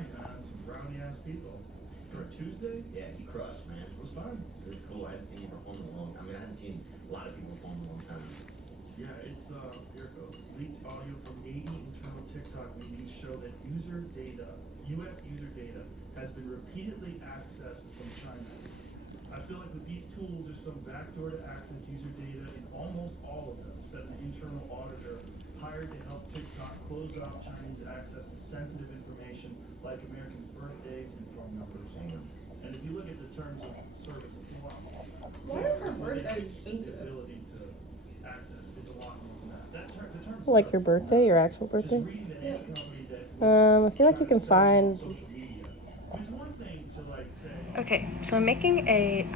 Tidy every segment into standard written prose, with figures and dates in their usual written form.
night, man. Some rowdy ass people. For a Tuesday? Yeah, he crushed, man. It was fun. It was cool. I hadn't seen him perform in a long time. I mean, I hadn't seen a lot of people perform in a long time. Yeah, it's here it goes. Leaked audio from 80 internal TikTok meetings show that user data, US user data, has been repeatedly accessed from China. I feel like with these tools, there's some backdoor to access user data in almost all of them, said an internal auditor hired to help TikTok close off Chinese access to sensitive information like Americans' birthdays and phone numbers. And if you look at the terms of service, it's a lot more. Why is her birthday The sensitive? ability to access is a lot more than that. The terms of Like your service, birthday, your actual just birthday? reading that any company that I feel like you can find. social media. There's one thing to like say. Okay, so I'm making a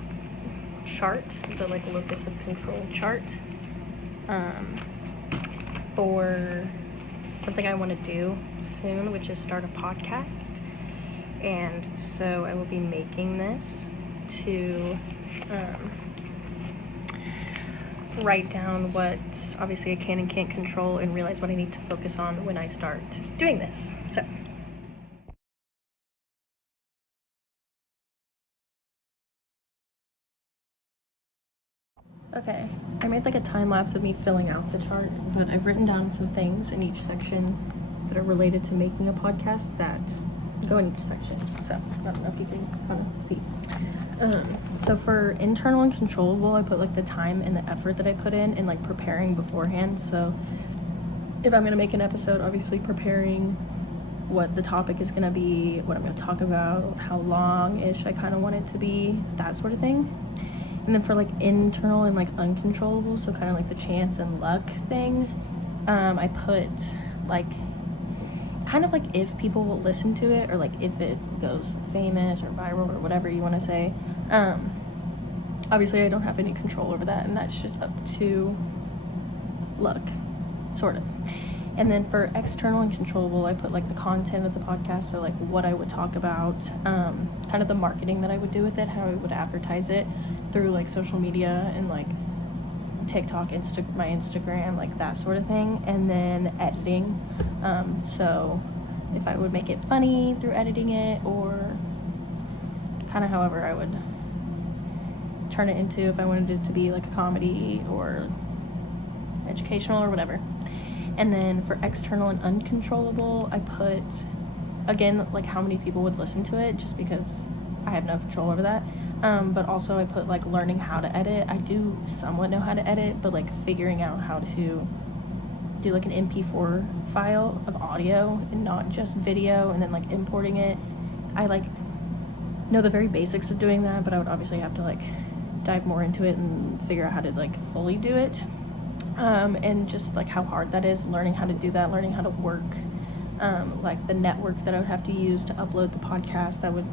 chart, the like locus of control chart, for something I want to do soon, which is start a podcast. And so I will be making this to write down what obviously I can and can't control and realize what I need to focus on when I start doing this. So. Okay, I made like a time lapse of me filling out the chart, but I've written down some things in each section that are related to making a podcast that go in each section. So I don't know if you can kind of see. So for internal and controllable, I put like the time and the effort that I put in like preparing beforehand. So if I'm gonna make an episode, obviously preparing what the topic is gonna be, what I'm gonna talk about, how long-ish I kind of want it to be, that sort of thing. And then for like internal and like uncontrollable, so kind of like the chance and luck thing, I put like kind of like if people will listen to it or like if it goes famous or viral or whatever you want to say. Obviously I don't have any control over that, and that's just up to luck, sort of. And then for external and controllable, I put like the content of the podcast, so like what I would talk about, kind of the marketing that I would do with it, how I would advertise it through like social media and like TikTok, my Instagram, like that sort of thing. And then editing, so if I would make it funny through editing it, or kind of however I would turn it into, if I wanted it to be like a comedy or educational or whatever. And then for external and uncontrollable, I put, again, like how many people would listen to it, just because I have no control over that. But also I put like learning how to edit. I do somewhat know how to edit, but like figuring out how to do like an MP4 file of audio and not just video, and then like importing it. I like know the very basics of doing that, but I would obviously have to like dive more into it and figure out how to like fully do it. And just like how hard that is, learning how to do that, learning how to work, like the network that I would have to use to upload the podcast that would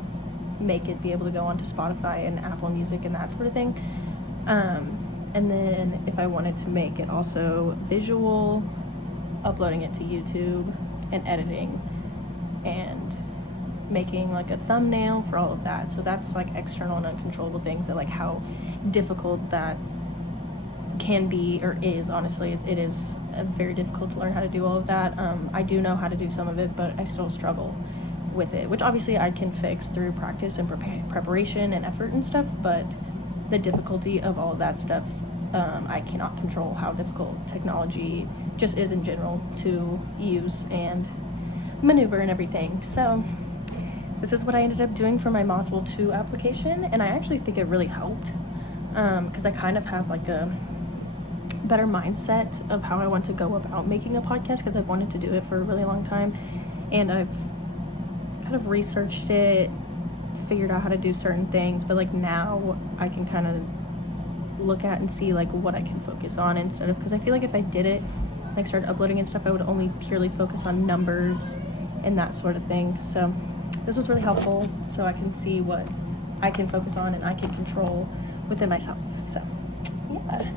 make it be able to go onto Spotify and Apple Music and that sort of thing. And then if I wanted to make it also visual, uploading it to YouTube and editing and making like a thumbnail for all of that. So that's like external and uncontrollable things, that like how difficult that can be, or is. Honestly, it is very difficult to learn how to do all of that. I do know how to do some of it, but I still struggle with it, which obviously I can fix through practice and preparation and effort and stuff, but the difficulty of all of that stuff, I cannot control how difficult technology just is in general to use and maneuver and everything. So this is what I ended up doing for my Module 2 application, and I actually think it really helped, because I kind of have like a better mindset of how I want to go about making a podcast, because I've wanted to do it for a really long time, and I've kind of researched it, figured out how to do certain things, but like now I can kind of look at and see like what I can focus on instead of, because I feel like if I did it, like started uploading and stuff, I would only purely focus on numbers and that sort of thing. So this was really helpful, so I can see what I can focus on and I can control within myself. So yeah.